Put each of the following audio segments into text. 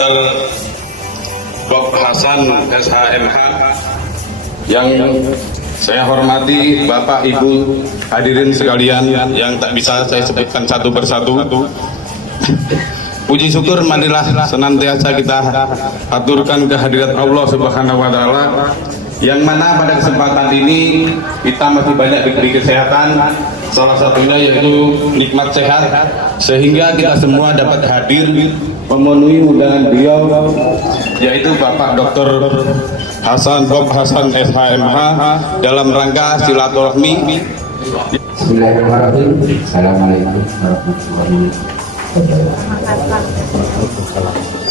Dr. Bob Hasan SHMH, yang saya hormati Bapak Ibu hadirin sekalian yang tak bisa saya sebutkan satu persatu. Puji syukur marilah senantiasa kita aturkan kehadirat Allah Subhanahu wa taala, yang mana pada kesempatan ini kita masih banyak diberi kesehatan, salah satunya yaitu nikmat sehat, sehingga kita semua dapat hadir memenuhi undangan beliau, yaitu Bapak Dr. Bob Hasan SHMH dalam rangka silaturahmi. Bismillahirrahmanirrahim. Assalamualaikum warahmatullahi wabarakatuh.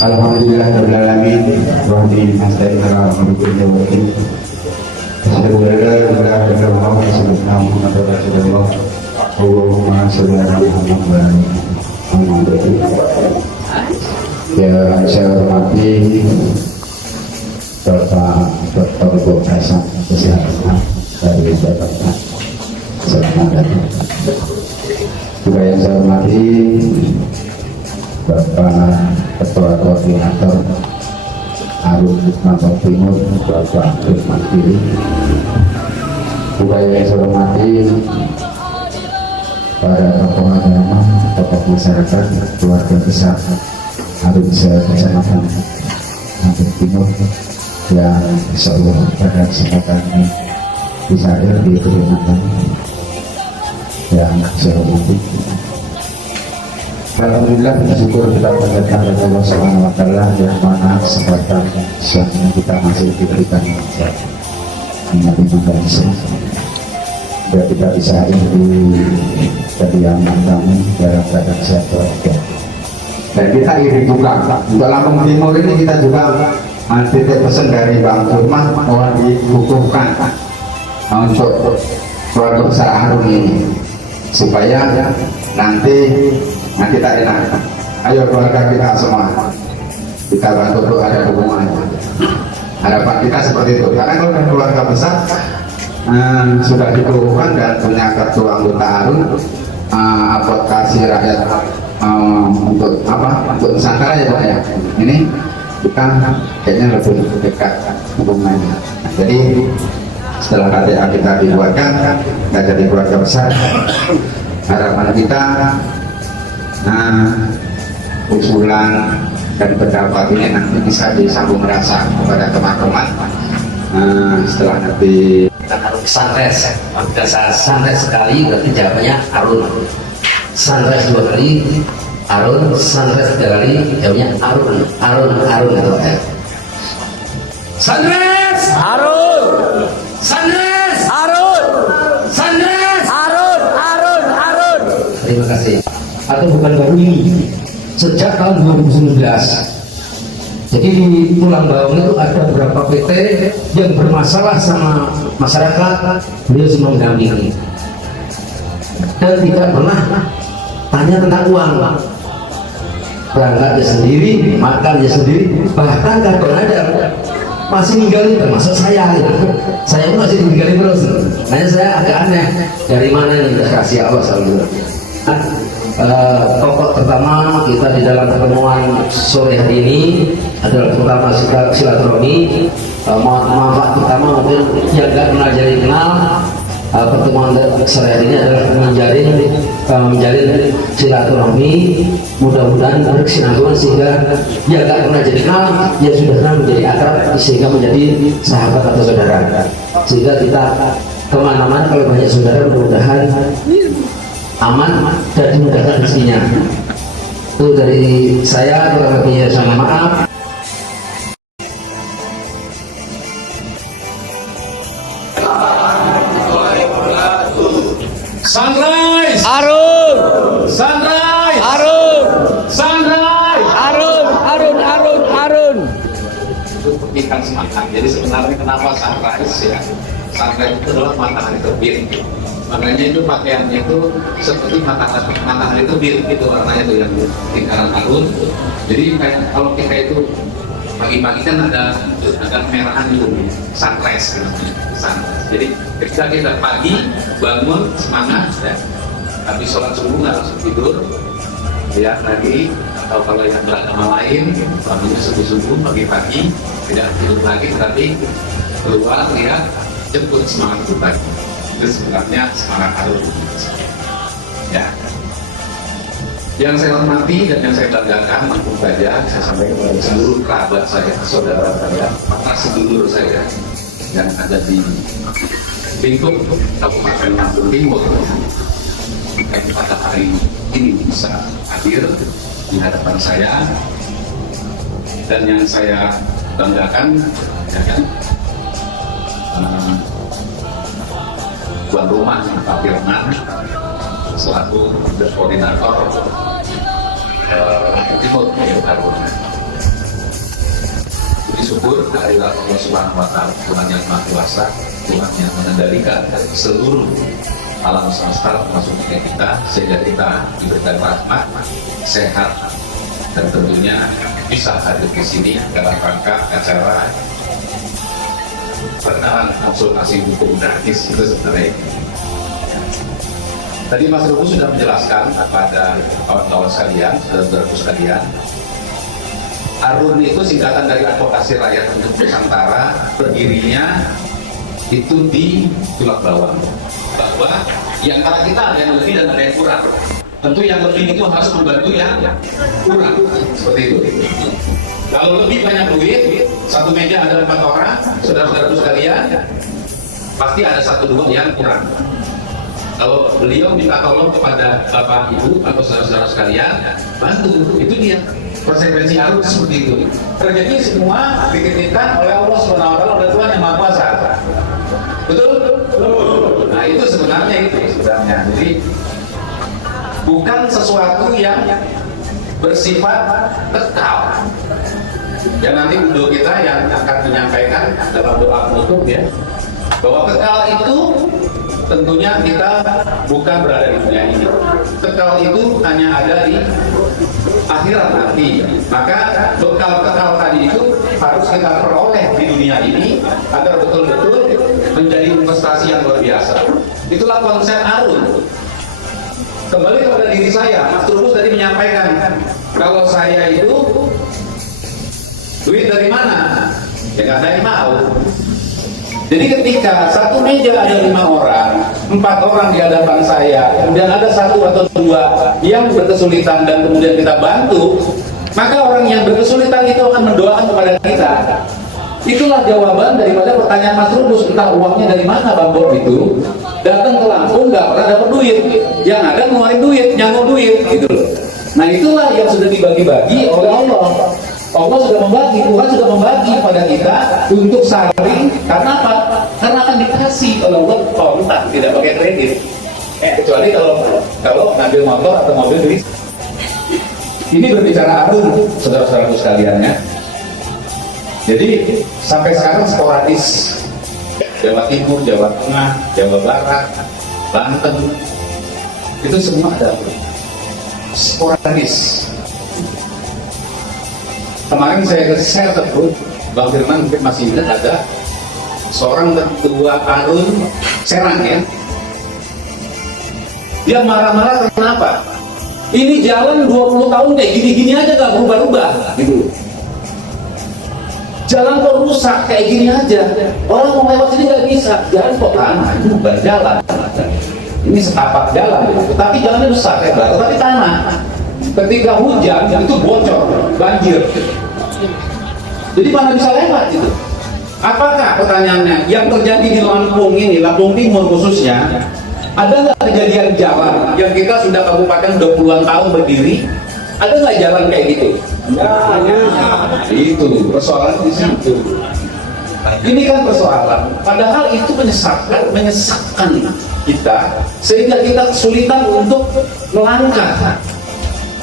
Alhamdulillahirabbil alamin wa bihi nasta'in ala umuri din. Asyhadu an la ilaha illallah wa asyhadu anna Muhammadar Rasulullah. Allahumma shalli ala Muhammad wa ala Muhammad. Yang saya hormati Bapak Dr. Bob Hasan SHMH dari Jakarta. Selamat datang. Juga yang saya hormati Bapak Ketua Koordinator Arun Nampol Timur, Bapak Firman Kiri. Juga yang saya hormati para tokoh agama, tokoh masyarakat, keluarga besar Arun Kecamatan Nampol Timur yang insyaallah pada kesempatan ini bisa hadir di kegiatan yang saya hormati. Alhamdulillah, bersyukur kita panjatkan kepada Allah Subhanahu wa taala yang mana kesempatan yang kita masih diberikan menerima Islam. Dan kita bisa hadir di kediaman kami dalam keadaan sehat walafiat. Dan kita iri juga dalam Lampung Timur ini kita juga titip pesan dari Bang Firman mohon dibukukan untuk keluarga besar Harun ini supaya nanti kita enak. Ayo keluarga kita semua kita bantu untuk ada hubungannya. Harapan kita seperti itu, karena kalau keluarga besar sudah dikukuhkan dan punya kartu anggota Harun, advokasi rakyat untuk apa? Untuk Nusantara ya Pak ya. Ini kita kayaknya lebih dekat hubungannya. Nah, jadi setelah KTA kita dibuatkan, kita jadi keluarga besar. Harapan kita usulan dan pendapat ini nanti bisa disambung rasa kepada teman-teman setelah nanti Harun sunrise. Jika saya sunrise sekali berarti jawabannya Harun. Sunrise dua kali Harun, sunrise tiga kali jawabnya Harun itu ya. Sunrise Harun, sunrise Harun, sunrise Harun. Terima kasih. Atau bukan baru ini, sejak tahun 2019. Jadi di Pulang Bawang itu ada beberapa PT yang bermasalah sama masyarakat, beliau semua mendampingi dan tidak pernah tanya tentang uang. Berangkat dia sendiri, makan dia sendiri, bahkan kadang ada masih ninggalin, termasuk saya gitu. Saya pun masih ninggalin terus. Makanya saya agak aneh, dari mana ini kasih Allah selalu. Pokok pertama kita di dalam pertemuan sore hari ini adalah pertama silaturahmi. Manfaat pertama mungkin yang gak kenal jadi kenal. Pertemuan sore hari ini adalah menjalin silaturahmi, mudah-mudahan berkesinambungan sehingga yang gak pernah jadi kenal ya sudah kenal menjadi akrab sehingga menjadi sahabat atau saudara, sehingga kita kemana-mana kalau banyak saudara mudah-mudahan aman dan dimudahkan rezekinya. Itu dari saya, kurang lebihnya sama maaf. Sunrise Harun, Sunrise Harun, Sunrise Harun. Itu ikan semangat. Jadi sebenarnya kenapa sunrise ya? Sunrise itu adalah matahari terbit. Makanya itu pakaiannya itu seperti matahari terbit gitu warnanya itu yang lingkaran Harun. Jadi kayak kalau kita itu pagi-pagi kan ada kemerahan itu sunrise gitu. Sunrise. Jadi ketika kita pagi bangun semangat ya, habis sholat subuh nggak langsung tidur, lihat lagi atau kalau yang beragama lain, bangunnya subuh-subuh, pagi-pagi, tidak tidur lagi, tapi keluar lihat jemput semangat itu lagi. Itu sebenarnya semangat Arun. Ya. Yang saya hormati dan yang saya banggakan, tentu saja saya sampaikan kepada seluruh kerabat saya, saudara saya, maka sedulur saya yang ada di lingkup Kabupaten Lampung Timur, yang pada hari ini bisa hadir di hadapan saya, dan yang saya banggakan, ya kan, tuan rumah Pak Firman selaku koordinator Timur Arun. Puji syukur kehadirat Allah Subhanahu wa Ta'ala, Tuhan yang Maha Kuasa, Tuhan yang mengendalikan seluruh alam semesta termasuk kita, sehingga kita diberikan rahmat, sehat, dan tentunya bisa hadir di sini dalam rangka acara perkenalan konsultasi hukum gratis itu sebenarnya. Tadi Mas Rubu sudah menjelaskan kepada kawan-kawan sekalian, saudara-saudara sekalian, Arun itu singkatan dari Advokasi Rakyat untuk Nusantara, berdirinya itu di Tulak Bawang. Bahwa di antara kita ada yang lebih dan ada yang kurang. Tentu yang lebih itu harus membantu yang kurang, seperti itu. Kalau lebih banyak duit, satu meja ada 4 orang, saudara-saudara sekalian, pasti ada 1-2 yang kurang. Kalau beliau minta tolong kepada Bapak Ibu atau saudara-saudara sekalian, bantu, itu dia konsekuensi Arun seperti itu. Rezeki semua dititipkan oleh Allah Subhanahu wa Ta'ala, oleh Tuhan yang Maha Kuasa. Betul? Nah, itu sebenarnya Jadi bukan sesuatu yang bersifat kekal. Ya nanti untuk kita yang akan menyampaikan dalam doa penutup ya, bahwa kekal itu tentunya kita bukan berada di dunia ini. Kekal itu hanya ada di akhirat nanti. Maka bekal kekal tadi itu harus kita peroleh di dunia ini agar betul-betul menjadi investasi yang luar biasa. Itulah konsep Arun. Kembali kepada diri saya, Mas Trubus tadi menyampaikan kalau saya itu duit dari mana? Ya nggak ada yang mau. Jadi ketika satu meja ada 5 orang, 4 orang di hadapan saya, kemudian ada 1 atau 2 yang berkesulitan dan kemudian kita bantu, maka orang yang berkesulitan itu akan mendoakan kepada kita. Itulah jawaban daripada pertanyaan Mas Rubus, entah uangnya dari mana Bang Bob itu. Datang ke Lampung nggak pernah dapat duit, yang ada ngeluarin duit, nyangkut duit gitu loh. Nah itulah yang sudah dibagi-bagi oleh Allah. Allah sudah membagi, Tuhan sudah membagi kepada kita untuk saling. Karena apa? Karena akan dikasih oleh Allah kontak, tidak pakai kredit. Kecuali kalau ngambil motor atau mobil duit. Ini berbicara Arun, saudara-saudaraku sekalian ya. Jadi sampai sekarang sporadis. Jawa Timur, Jawa Tengah, Jawa Barat, Banten, itu semua ada sporadis. Kemarin saya sebut, Bang Firman mungkin masih ingat, ada seorang ketua Arun Serang ya. Dia marah-marah kenapa? Ini jalan 20 tahun kayak gini-gini aja gak berubah-ubah gitu. Jalan kok rusak kayak gini aja. Orang mau lewat sini nggak bisa. Jalan kok tanah, itu bukan jalan. Ini setapak jalan, gitu. Tapi jalannya besar kayak batu, tapi tanah. Ketika hujan itu bocor, banjir. Jadi mana bisa lewat gitu. Apakah pertanyaannya yang terjadi di Lampung ini, Lampung Timur khususnya, ada nggak kejadian jalan yang kita sudah kabupaten 20 puluhan tahun berdiri? Ada nggak jalan kayak gitu? Itu persoalan di situ. Ini kan persoalan. Padahal itu menyesatkan kita sehingga kita kesulitan untuk melangkah.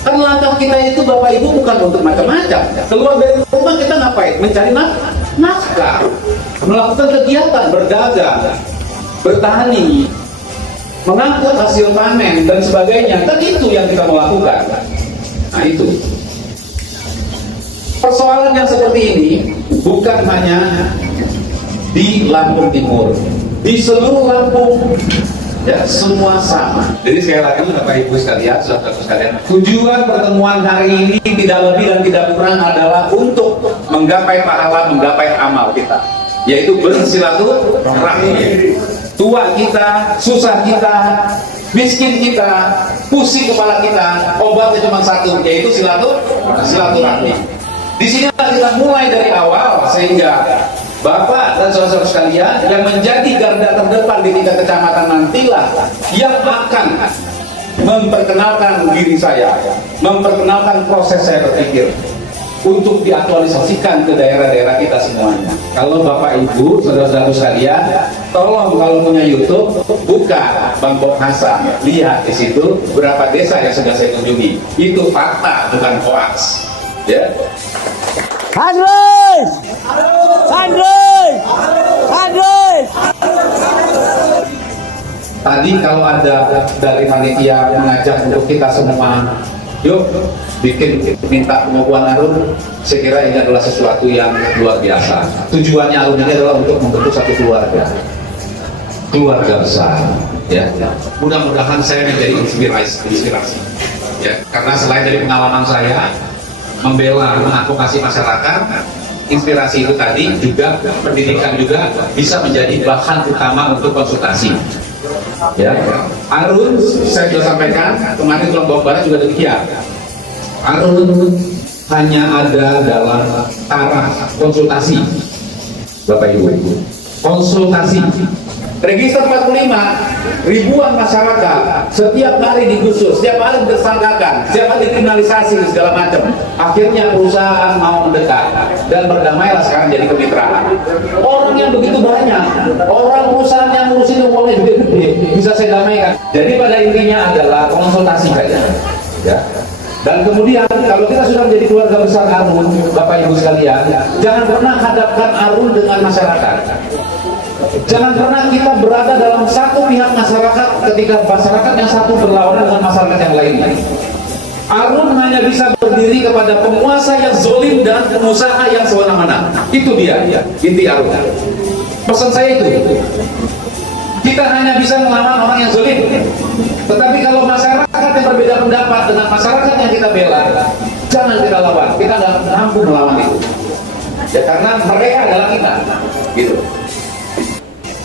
Kan langkah kita itu Bapak Ibu bukan untuk macam-macam. Keluar dari rumah kita ngapain? Mencari nafkah, melakukan kegiatan, berdagang, bertani, mengangkut hasil panen dan sebagainya. Kan itu yang kita mau lakukan. Nah itu. Persoalan yang seperti ini bukan hanya di Lampung Timur, di seluruh Lampung Ya, semua sama. Jadi sekali lagi Bapak Ibu sekalian, saudara sekalian, tujuan pertemuan hari ini tidak lebih dan tidak kurang adalah untuk menggapai pahala, menggapai amal kita, yaitu bersilaturahmi. Tua kita, susah kita, miskin kita, pusing kepala kita, obatnya cuma satu, yaitu silaturahmi. Di sini kita mulai dari awal sehingga Bapak dan saudara sekalian yang menjadi garda terdepan di tingkat kecamatan nantilah yang akan memperkenalkan diri saya, memperkenalkan proses saya berpikir untuk diaktualisasikan ke daerah-daerah kita semuanya. Kalau Bapak Ibu, saudara-saudara sekalian, tolong kalau punya YouTube, buka Bang Bob Hasan, lihat di situ berapa desa yang sudah saya kunjungi. Itu fakta, bukan hoax. Ya. Hadris! Hadris! Hadris! Tadi kalau ada dari panitia mengajak untuk kita semua, yuk minta pengakuan Arun, saya kira ini adalah sesuatu yang luar biasa. Tujuannya Arun ini adalah untuk membentuk satu keluarga besar. Ya, mudah-mudahan saya menjadi inspirasi. Ya, karena selain dari pengalaman saya membela, mengadvokasi masyarakat, inspirasi itu tadi juga pendidikan juga bisa menjadi bahan utama untuk konsultasi. Ya, Arun saya sudah sampaikan kemarin di Lombok Barat juga demikian. Arun hanya ada dalam taraf konsultasi, Bapak Ibu, konsultasi. Register 45, ribuan masyarakat setiap hari digusur, setiap hari tersangkakan, setiap hari dikriminalisasi segala macam. Akhirnya perusahaan mau mendekat dan berdamailah sekarang jadi kemitraan. Orang yang begitu banyak, orang perusahaan yang ngurusin uangnya gede-gede bisa saya damaikan. Jadi pada intinya adalah konsultasi saja. Ya. Dan kemudian kalau kita sudah menjadi keluarga besar Arun, Bapak Ibu sekalian, jangan pernah hadapkan Arun dengan masyarakat. Jangan pernah kita berada dalam satu pihak masyarakat ketika masyarakat yang satu berlawanan dengan masyarakat yang lainnya. Arun hanya bisa berdiri kepada penguasa yang zolim dan pengusaha yang semena-mena. Itu dia, inti Arun. Pesan saya itu. Kita hanya bisa melawan orang yang zolim. Tetapi kalau masyarakat yang berbeda pendapat dengan masyarakat yang kita bela, jangan kita lawan. Kita nggak mampu melawan itu. Ya karena mereka adalah kita, gitu.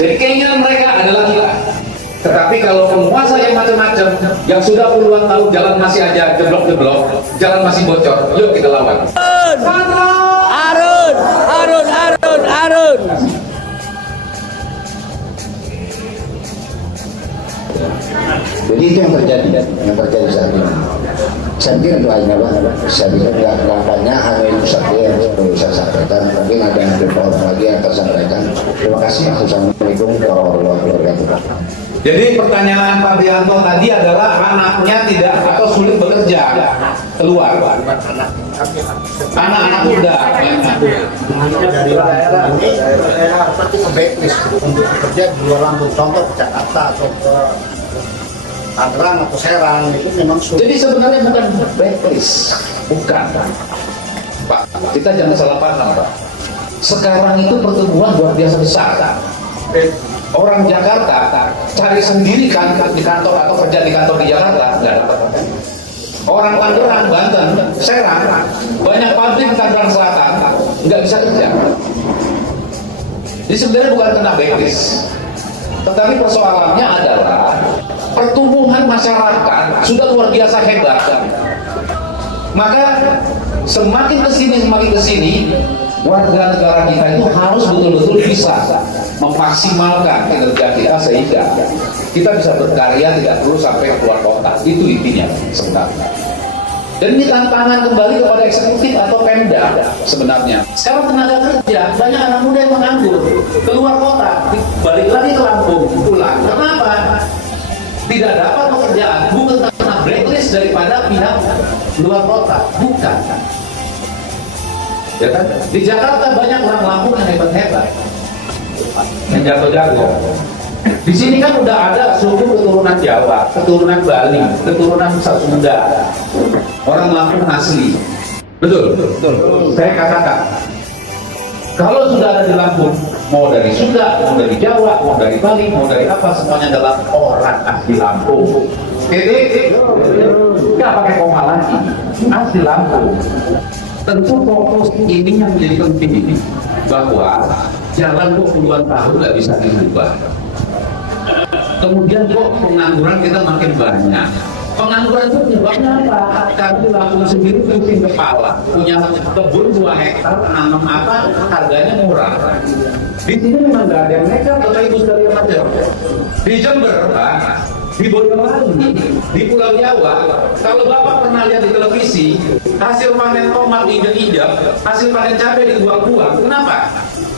Jadi keinginan mereka adalah kita. Tetapi kalau penguasa yang macam-macam, yang sudah puluhan tahun jalan masih aja jeblok-jeblok, jalan masih bocor, yuk kita lawan. Arun! Arun! Arun! Arun! Jadi itu yang terjadi saat ini. Saya pikir doanya saya pikir nggak banyak hanya itu saja yang perlu saya sampaikan. Mungkin ada yang lagi yang tersampaikan. Terima kasih. Assalamualaikum warahmatullahi wabarakatuh. Jadi pertanyaan Pak Rianto tadi adalah anaknya tidak atau sulit bekerja keluar. Anak-anak muda. Dari daerah seperti ke backlist untuk bekerja di luar Lampung, contoh ke Jakarta atau ke Tangerang atau Serang, itu memang sulit. Jadi sebenarnya bukan blacklist, bukan Pak. Kita jangan salah paham Pak. Sekarang itu pertumbuhan luar biasa besar. Orang Jakarta cari sendiri kan di kantor atau kerja di kantor di Jakarta nggak dapat. Orang Tangerang, Banten, Serang, banyak pabrik di Tangerang Selatan nggak bisa kerja. Jadi sebenarnya bukan kena blacklist, tetapi persoalannya adalah pertumbuhan masyarakat sudah luar biasa hebat. Maka semakin kesini warga negara kita itu harus betul-betul bisa memaksimalkan kinerja kita sehingga kita bisa berkarya tidak perlu sampai keluar kota. Itu intinya sebenarnya. Dan ini tantangan kembali kepada eksekutif atau Pemda sebenarnya. Sekarang tenaga kerja banyak anak muda yang menganggur keluar kota, balik lagi ke Lampung pulang. Kenapa? Tidak dapat pekerjaan, bukan karena blacklist daripada pihak luar kota, bukan. Ya kan? Di Jakarta banyak orang Lampung yang hebat-hebat, yang jago-jago. Di sini kan udah ada suku keturunan Jawa, keturunan Bali, keturunan Sunda, orang Lampung asli. Betul. Saya katakan, kalau sudah ada di Lampung, mau dari Sunda, mau dari Jawa, mau dari Bali, mau dari apa, semuanya adalah orang asli Lampung. Titik, nggak pakai koma lagi, asli Lampung. Tentu fokus ini yang menjadi penting bahwa jalan kok puluhan tahun nggak bisa dirubah. Kemudian kok pengangguran kita makin banyak. Pengangguran itu penyebabnya apa? Kami Lampung sendiri pusing kepala, punya kebun 2 hektar, nanam apa, harganya murah. Di sini memang nggak ada yang nekat, Bapak Ibu sekalian aja. Di Jember, Pak, di Boyolali, di Pulau Jawa, kalau Bapak pernah lihat di televisi, hasil panen tomat injak-injak, hasil panen cabai dibuang-buang. Kenapa?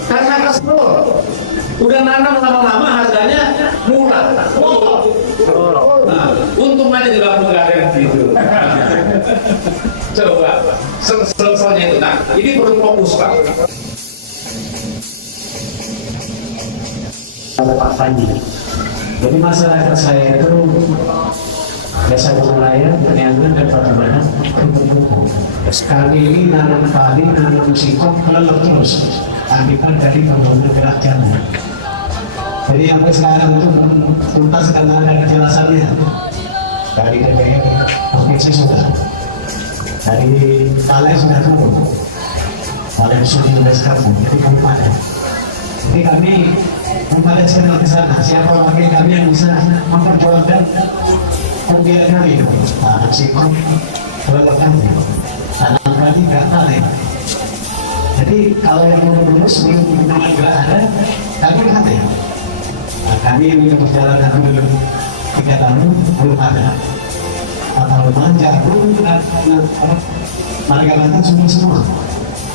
Karena kesel. Udah nanam lama-lama harganya murah. Nah, untung aja di Lampung nggak ada yang gitu. Coba, selesainya itu. Nah, ini perlu fokus, Pak. Ada Pak Panji. Jadi masyarakat saya itu biasa berlayar, berniaga dan bagaimana sekali ini nanam padi, nanam singkong, kelelep terus. Akibat dari pembangunan gerak jalan. Jadi sampai sekarang itu tuntas karena ada kejelasannya dari DPR, provinsi sudah, dari balai sudah turun, balai sudah sekarang, jadi kabupaten. Jadi kami kabupaten channel ke sana, siapa wakil kami yang bisa memperjuangkan pembiayaan kami, singkong, kelelep kami, tanam kami gak tarik. Jadi kalau yang mau lulus memang nggak ada, kami hati. Nah, kami yang berjalan dulu 3 tahun belum ada. Atau jagung dan mereka bantu semua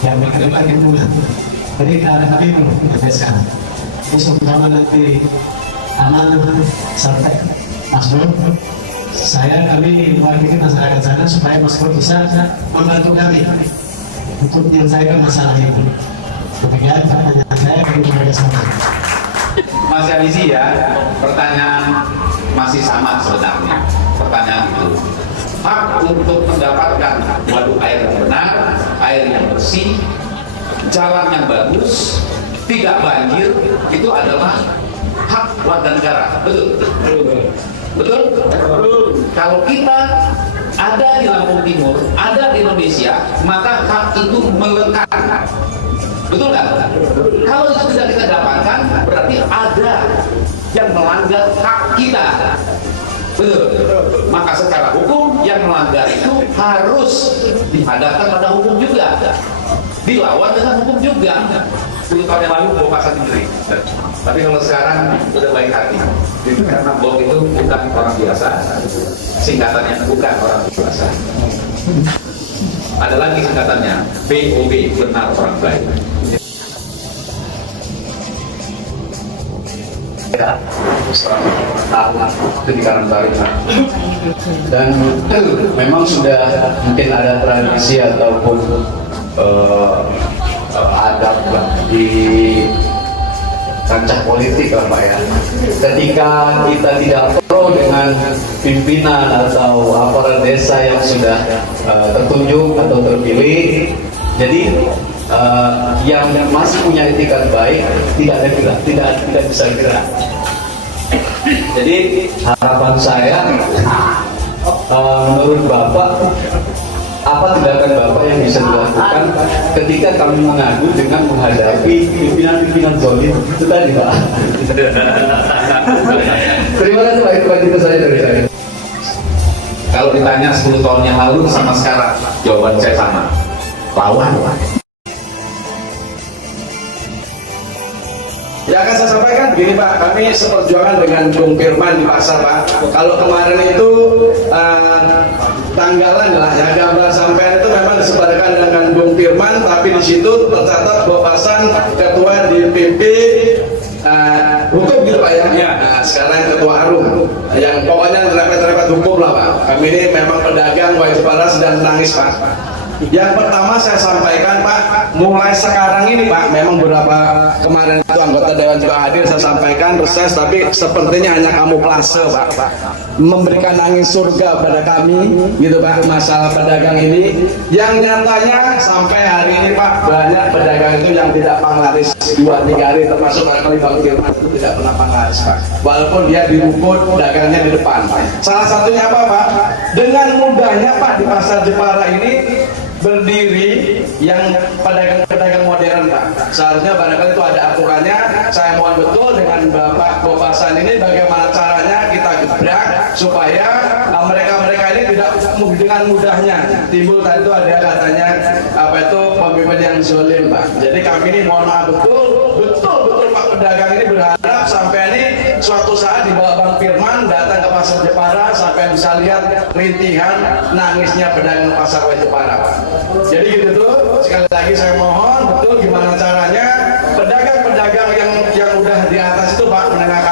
yang berkaitan lingkungan. Jadi ada kami belum sampai sekarang. Ini terutama nanti aman sampai Mas Bro. Kami mewakili masyarakat sana supaya Mas Bro bisa membantu kami untuk menyelesaikan masalah itu. Demikian pertanyaan saya kepada sama. Mas Alizi ya, pertanyaan masih sama sebenarnya. Pertanyaan itu, hak untuk mendapatkan waduk air yang benar, air yang bersih, jalan yang bagus, tidak banjir, itu adalah hak warga negara. Betul? Betul? Kalau kita ada di Lampung Timur, ada di Indonesia, maka hak itu melekat. Betul nggak? Kalau itu tidak kita dapatkan, berarti ada yang melanggar hak kita. Betul. Maka secara hukum yang melanggar itu harus dihadapkan pada hukum juga, dilawan dengan hukum juga. 10 tahun yang lalu mau pasang sendiri, tapi kalau sekarang udah baik hati. Itu karena Bob itu bukan orang biasa, singkatannya bukan orang biasa. Ada lagi singkatannya BOB, benar orang baik. Ya, tahun pendidikan baru dan memang sudah mungkin ada tradisi ataupun adab di kancah politik kan Pak ya. Ketika kita tidak pro dengan pimpinan atau aparat desa yang sudah tertunjuk atau terpilih, jadi yang masih punya etikat baik tidak bisa gerak. Jadi harapan saya menurut Bapak, apa tindakan Bapak yang bisa dilakukan ketika kami mengadu dengan menghadapi pimpinan-pimpinan zolim itu tadi Pak. Terima kasih Pak, itu saja dari saya. Kalau ditanya 10 tahun yang lalu sama sekarang, jawaban saya sama. Lawan. Ya akan saya sampaikan begini Pak, kami seperjuangan dengan Bung Firman di pasar Pak. Kalau kemarin itu tanggalan lah ya, gambar sampean itu memang disebarkan dengan Bung Firman, tapi di situ tercatat bahwa pasang ketua DPP hukum gitu Pak ya. Nah, sekarang ketua Arum, yang pokoknya terepet-terepet hukum lah Pak. Kami ini memang pedagang wajib balas dan nangis Pak. Yang pertama saya sampaikan Pak, mulai sekarang ini Pak, memang beberapa kemarin itu anggota dewan juga hadir, saya sampaikan reses, tapi sepertinya hanya kamuflase Pak, memberikan angin surga pada kami gitu Pak, masalah pedagang ini yang nyatanya sampai hari ini Pak, banyak pedagang itu yang tidak panglaris 2-3 hari, termasuk barangkali Bang Firman itu tidak pernah panglaris Pak, walaupun dia dirukut dagangnya di depan Pak. Salah satunya apa Pak? Dengan mudahnya Pak di pasar Jepara ini berdiri yang pedagang-pedagang modern Pak. Seharusnya barangkali itu ada aturannya. Saya mohon betul dengan Bapak Kopasan ini bagaimana caranya kita gebrak supaya mereka-mereka ini tidak dengan mudahnya timbul tadi itu ada katanya apa itu pemimpin yang zolim Pak. Jadi kami ini mohon maaf betul Pak pedagang ini berharap sampai ini suatu saat di bawah Bang Firman datang ke pasar Jepara sampai bisa lihat rintihan nangisnya pedagang pasar Jepara Pak. Jadi gitu tuh, sekali lagi saya mohon betul gimana caranya pedagang-pedagang yang udah di atas itu Pak, menengah ke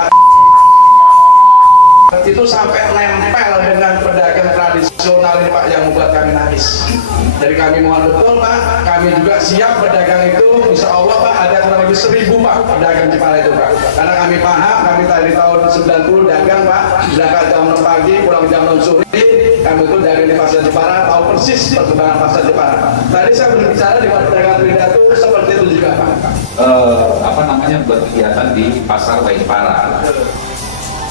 atas itu sampai nempel dengan pedagang tradisional ini Pak yang membuat kami nangis. Jadi kami mohon betul Pak, kami juga siap pedagang itu, insya Allah Pak ada kurang lebih 1.000 Pak pedagang Jepara itu Pak. Karena kami paham, kami tadi tahun 90 dagang Pak, berangkat jam 6 pagi, pulang jam 6 sore, kami itu dagang di pasar Jepara, tahu persis perkembangan pasar Jepara Pak. Tadi saya berbicara dengan pedagang Tridatu seperti itu juga Pak. Berkegiatan di pasar Jepara.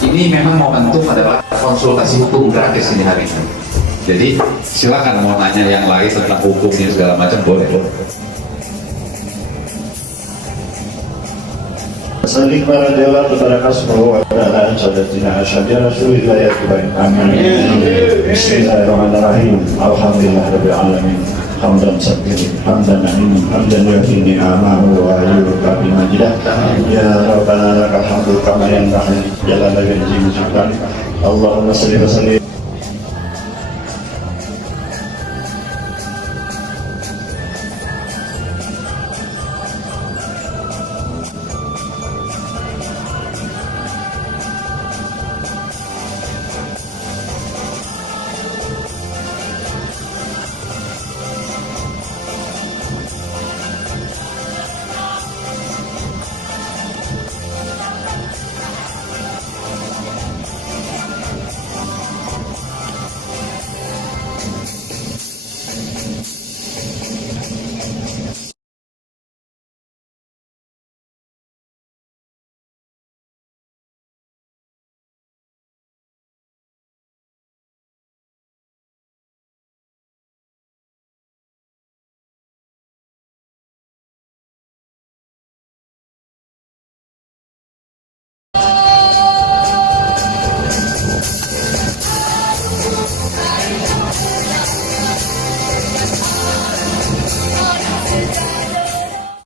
Ini memang momentum adalah konsultasi hukum gratis ini hari ini. Jadi silakan mau nanya yang lain tentang hukumnya segala macam boleh. Salik para jala kepada kasbah wa ala saadatina asyhadu Rasulillah ya Tuhan. Amin. Bismillahirrahmanirrahim. Alhamdulillahirabbil alamin. Hamdan sabir, hamdan na'im, hamdan yu'ti ni'amahu wa yu'ti majidah. Ya Rabbana lakal hamdu kama yanbaghi li jalali wajhika. Allahumma shalli wa sallim